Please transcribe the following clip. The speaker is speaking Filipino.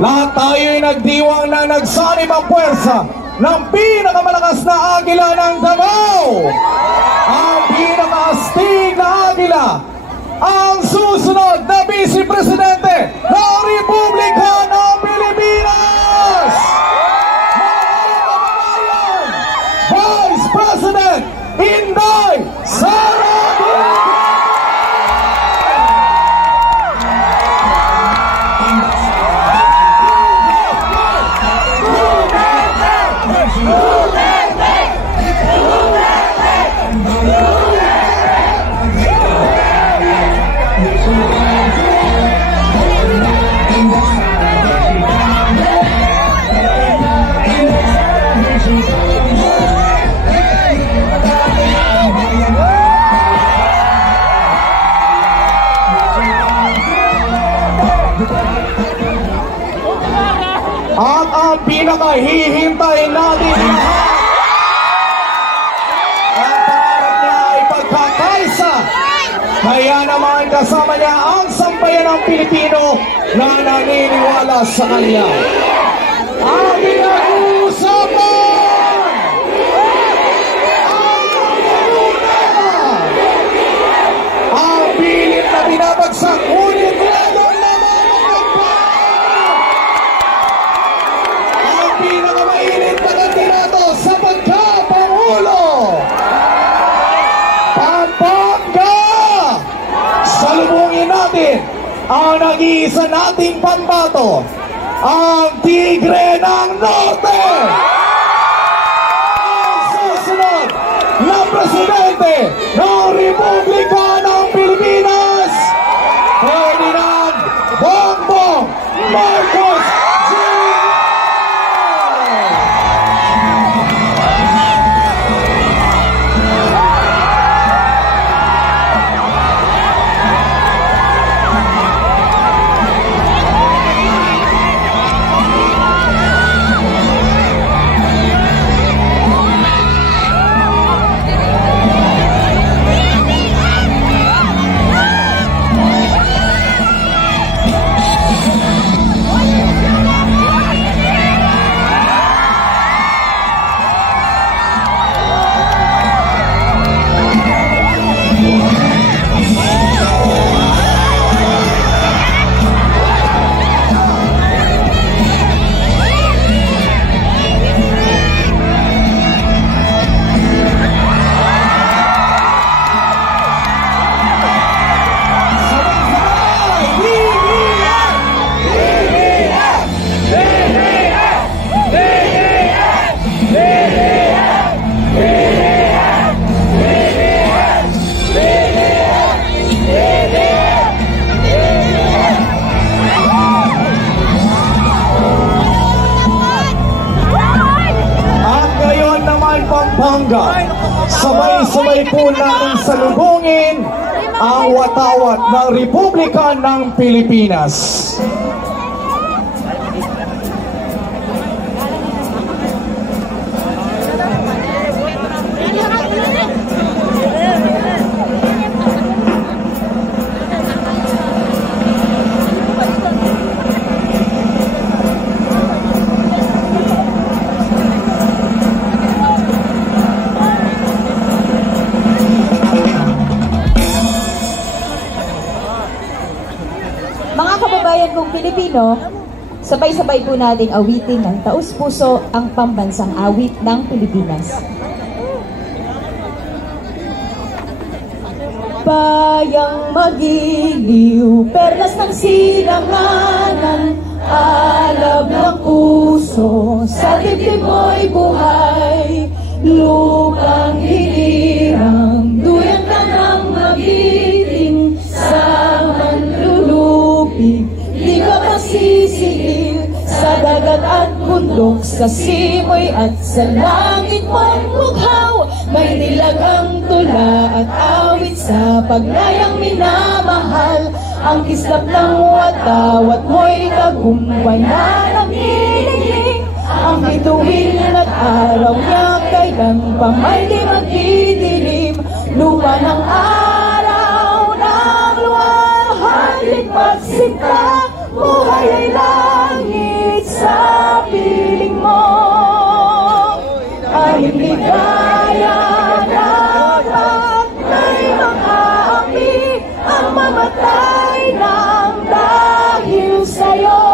Lahat tayo'y nagdiwang na nagsanib ang puwersa ng pinakamalakas na agila ng Davao. Ang pinakaastig na agila, ang susunod na Vice Presidente ng Republika ng Pilipinas, Vice President Inday Sara Duterte. At ang pinakahihintay natin ang pangarap niya ay pagkakaisa. Kaya naman kasama niya ang sambayan ng Pilipino na naniniwala sa kanya. Ang pinag-uusapan, ang pangunguna, ang pilit na binabagsak ulit ladong pinakamainit na kandidato sa pagkapangulo, Pampanga. Salubungin natin ang nag-iisa nating pambato, ang Tigre ng Norte, ang susunod na Presidente ng Republika ng Pilipinas, Ferdinand Bongbong Marcos. Pampanga, sabay-sabay po natin salubungin ang watawat ng Republika ng Pilipinas. Mga kababayan kong Pilipino, sabay-sabay po nating awitin ng taus-puso ang pambansang awit ng Pilipinas. Bayang magiliw, perlas ng silanganan, alab ng puso, sa dibdib mo'y buhay, lupang hinirang, duyan ka ng magiting, sa manlulupig, di ka masisiil, sa dagat at bundok, sa simoy at sa langit mong mughaw, may nilagang tula at awit sa paglayang minamahal, ang kislap ng watawat mo'y tagumpay na nanghiling, ang bituin at araw niya kailan pa may di magdidilim, lupa ng araw ng luwalhati pagsinta, buhay ay langit. sa'yo.